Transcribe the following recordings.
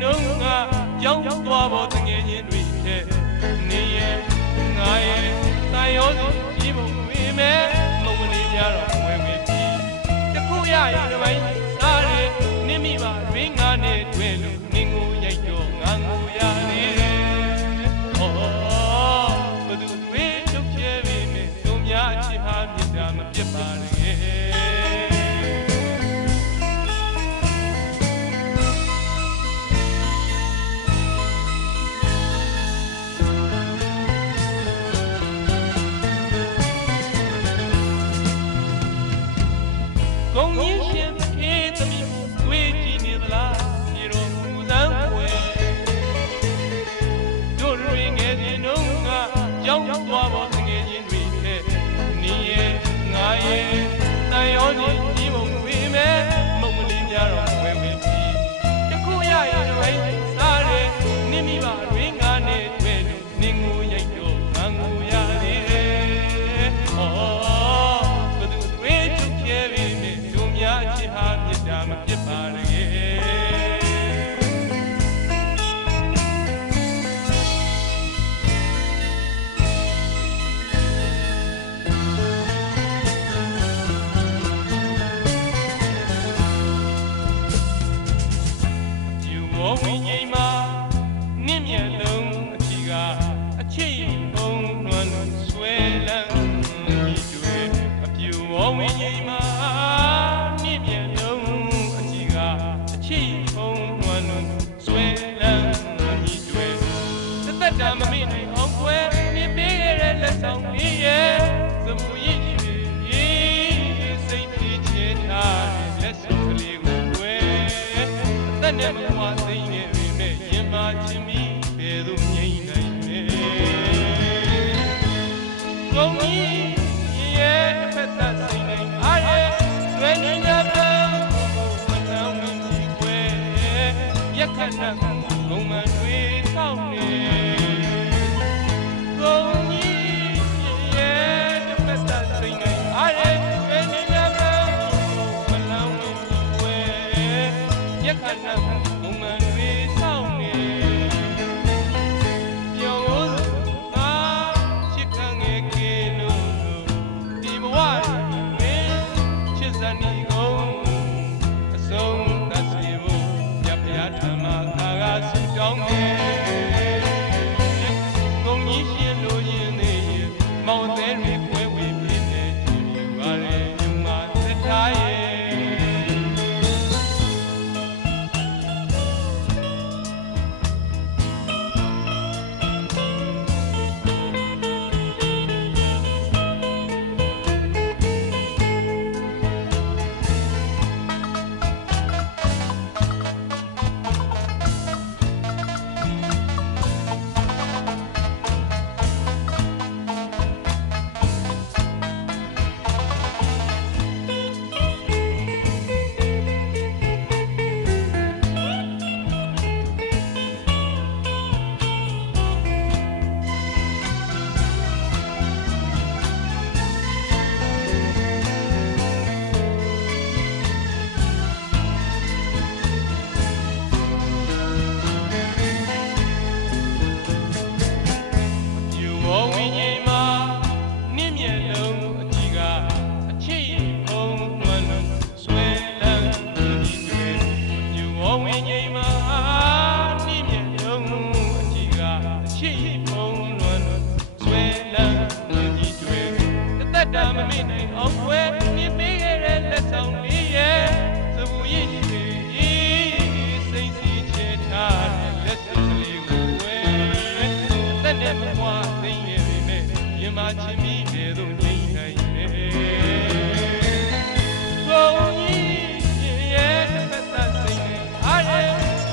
ကြောင်းသွားဖို့တငယ်ချင်းတွေတဲ့နေရဲ့ငါရဲ့တန်ရောစီကြီးပုံဝေးမဲ့မုံမလေးများတော့ဝဲဝေးပြီတခုရရင်တစ်ပိုင်းစားတယ်နင်းမိပါရင်းငါနဲ့တွေ့လို့နင်းကိုရိုက်တော့ငါကိုရနေတယ်ဟောဘသူတွေချုပ်ချဲပြီမဲ့တို့များအချစ်ဟာမြစ်တာမပြတ်ပါနဲ့公益先天的命，为纪念的啦，你若不然会，就是应该的弄啊，讲多我听个人为开，你也我也，但要你你梦为咩，梦里面让为为皮，这苦呀也是为啥嘞？你咪把为俺的为了，你我也有，俺我也的，哦。မပြစ်ပါလေဒီဝဝိညာဉ်မှာနင့်မျက်လုံးအချီကအချစ်ပုံလွန်ဆွဲလန်းဤတွေအပြူဝဝိညာဉ်မှာနင့်မျက်လုံးတမမင်းအောင်ကွယ်နေပေးရတဲ့လက်ဆောင်လေးရဲ့သမှုရည်ကြီးစိတ်တည်ချင်တာလက်ဆောင်ကလေးကိုကွယ်အသက်နဲ့မကွာသိနေပြီနဲ့ရင်မချင်းပြီးဘယ်သို့ငြိမ့်နိုင်လဲကောင်းကြီးရဲ့ဖက်သက်စိတ်နဲ့အားရဲ့ရွယ်နေတဲ့ဘုံမတန်ဝင်ကြီးကွယ်ရက်ခဏဘုံမတွေဆောင်းနေတမမင်းအောင်ကွယ်နေပေးရတဲ့လက်ဆောင်လေးရဲ့သဘူရည်ကြီးစိတ်စီချေထားတဲ့လက်ဆောင်ကလေးကိုဝဲအသက်နဲ့မကွာသိနေပြီမဲ့ရင်မချင်းပြီးလေတော့ငြိမ့်နိုင်တယ်ကိုကြီးရဲ့သက်သက်စိတ်နဲ့အားရ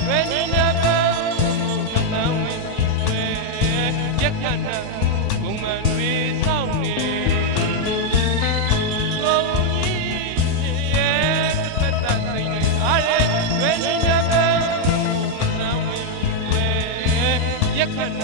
ဝဲနေတဲ့ဘုံမတန်ဝင်ပြီးွယ်ရက်ခဏဘုံမှန်တွေစောင့်နေရက်ခဏ